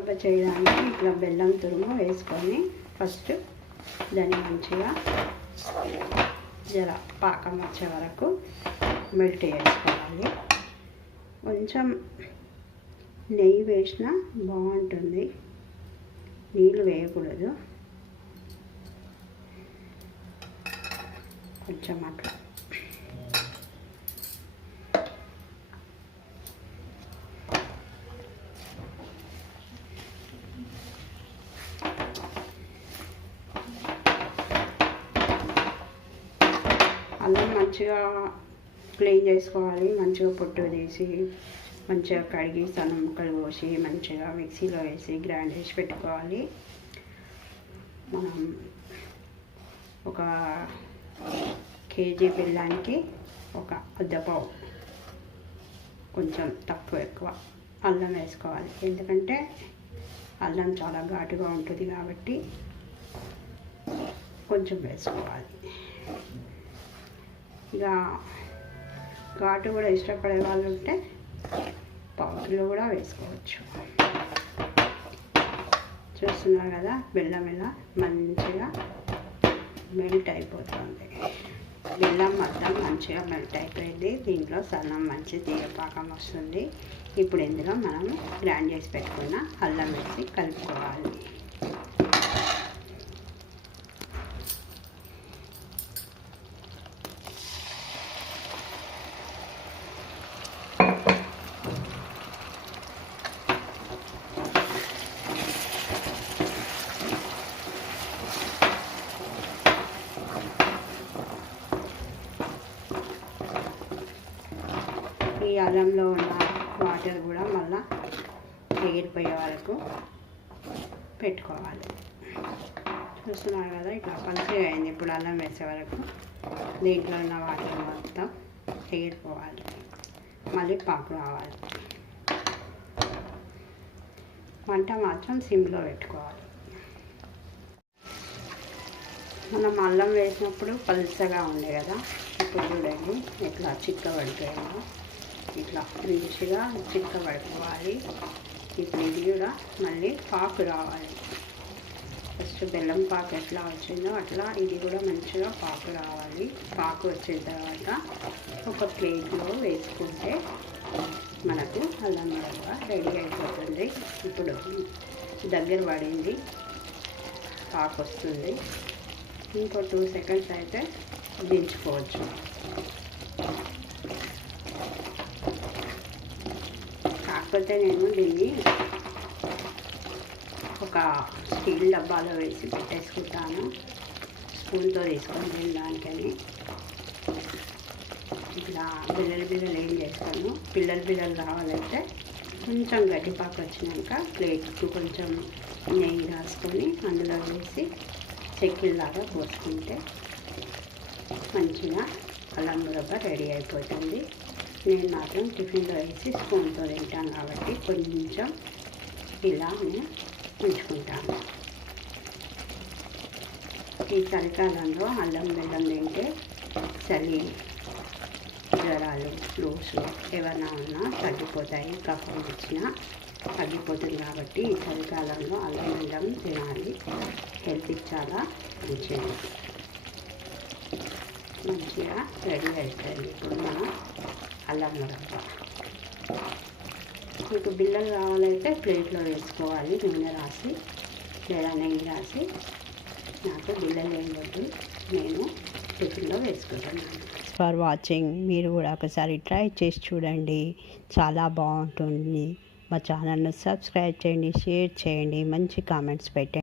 మురబ్బ చేయడానికి ఇట్లా బెల్లం తురుము వేసుకొని ఫస్ట్ దాన్ని మంచిగా జర పాకం వచ్చే వరకు మెల్ట్ చేసుకోవాలి. కొంచెం నెయ్యి వేసినా బాగుంటుంది, నీళ్ళు వేయకూడదు. కొంచెం అట్లా అల్లం మంచిగా క్లీన్ చేసుకోవాలి. మంచిగా పొట్టు తీసి మంచిగా కడిగి సన్న ముక్కలు కోసి మంచిగా మిక్సీలో వేసి గ్రైండ్ చేసి పెట్టుకోవాలి. మనం ఒక కేజీ బెల్లానికి ఒక అద్దపావు కొంచెం తక్కువ ఎక్కువ అల్లం వేసుకోవాలి. ఎందుకంటే అల్లం చాలా ఘాటుగా ఉంటుంది కాబట్టి కొంచెం వేసుకోవాలి. ఇక ఘాటు కూడా ఇష్టపడే వాళ్ళు ఉంటే పావు కిలో కూడా వేసుకోవచ్చు. చూస్తున్నారు కదా బెల్లం ఇలా మంచిగా మెల్ట్ అయిపోతుంది. బెల్లం మొత్తం మంచిగా మెల్ట్ అయిపోయింది. దీంట్లో సన్నం మంచి తీయపాకం వస్తుంది. ఇప్పుడు ఇందులో మనం గ్రైండ్ చేసి పెట్టుకున్న అల్లం వేసి కలుపుకోవాలి. ఈ అల్లంలో ఉన్న వాటర్ కూడా మళ్ళీ ఎగిరిపోయే వరకు పెట్టుకోవాలి. చూస్తున్నారు కదా ఇట్లా పలుచగా అయింది. ఇప్పుడు అల్లం వేసే వరకు దీంట్లో ఉన్న వాటర్ మొత్తం ఎగిరిపోవాలి. మళ్ళీ పాకు రావాలి. మంట మాత్రం సిమ్లో పెట్టుకోవాలి. మనం అల్లం వేసినప్పుడు పలుచగా ఉండే కదా, ఇప్పుడు చూడండి ఇట్లా చిక్కబడిపోయాము. ఇట్లా మంచిగా చిక్కబడుకోవాలి. ఇప్పుడు ఇది కూడా మళ్ళీ పాకు రావాలి. ఫస్ట్ బెల్లం పాకు ఎట్లా వచ్చిందో అట్లా ఇది కూడా మంచిగా పాకు రావాలి. పాకు వచ్చిన తర్వాత ఒక ప్లేట్లో వేసుకుంటే మనకు అల్లం మురబ్బ రెడీ అయిపోతుంది. ఇప్పుడు దగ్గర పడింది, పాకు వస్తుంది. ఇంకో 2 సెకండ్స్ అయితే దించుకోవచ్చు. కాకపోతే నేను దీన్ని ఒక స్టీల్ డబ్బాలో వేసి పెట్టేసుకుంటాను, స్పూన్తో తీసుకొని తినడానికని. ఇట్లా బిల్లలు ఏం చేస్తాను, పిల్లలు కావాలంటే కొంచెం గట్టిపాకు వచ్చినాక ప్లేట్కు కొంచెం నెయ్యి రాసుకొని అందులో వేసి చెక్కిల్లాగా పోసుకుంటే మంచిగా అల్లం మురబ్బ రెడీ అయిపోతుంది. నేను మాత్రం టిఫిన్లో వేసి స్పూన్తో తింటాను కాబట్టి కొంచెం ఇలా ఉంచుకుంటాను. ఈ చలికాలంలో అల్లం బెల్లం తింటే చలి, జ్వరాలు, ఫ్లూస్ ఏమైనా ఉన్నా తగ్గిపోతాయి. కఫం వచ్చినా తగ్గిపోతుంది కాబట్టి ఈ చలికాలంలో అల్లం బెల్లం తినాలి. హెల్త్కి చాలా మంచిది. మంచిగా రెడీ అవుతుంది ఇప్పుడు మనం అల్లం మురబ్బ. మీకు బిల్లలు కావాలైతే ప్లేట్లో వేసుకోవాలి, నూనె రాసి లేదా నెయ్యి రాసి. నాకు బిల్లలు ఏం వద్దు, నేను టిఫిన్లో వేసుకుంటున్నాను. For watching. మీరు కూడా ఒకసారి ట్రై చేసి చూడండి, చాలా బాగుంటుంది. మా ఛానల్ను సబ్స్క్రైబ్ చేయండి, షేర్ చేయండి, మంచి కామెంట్స్ పెట్టండి.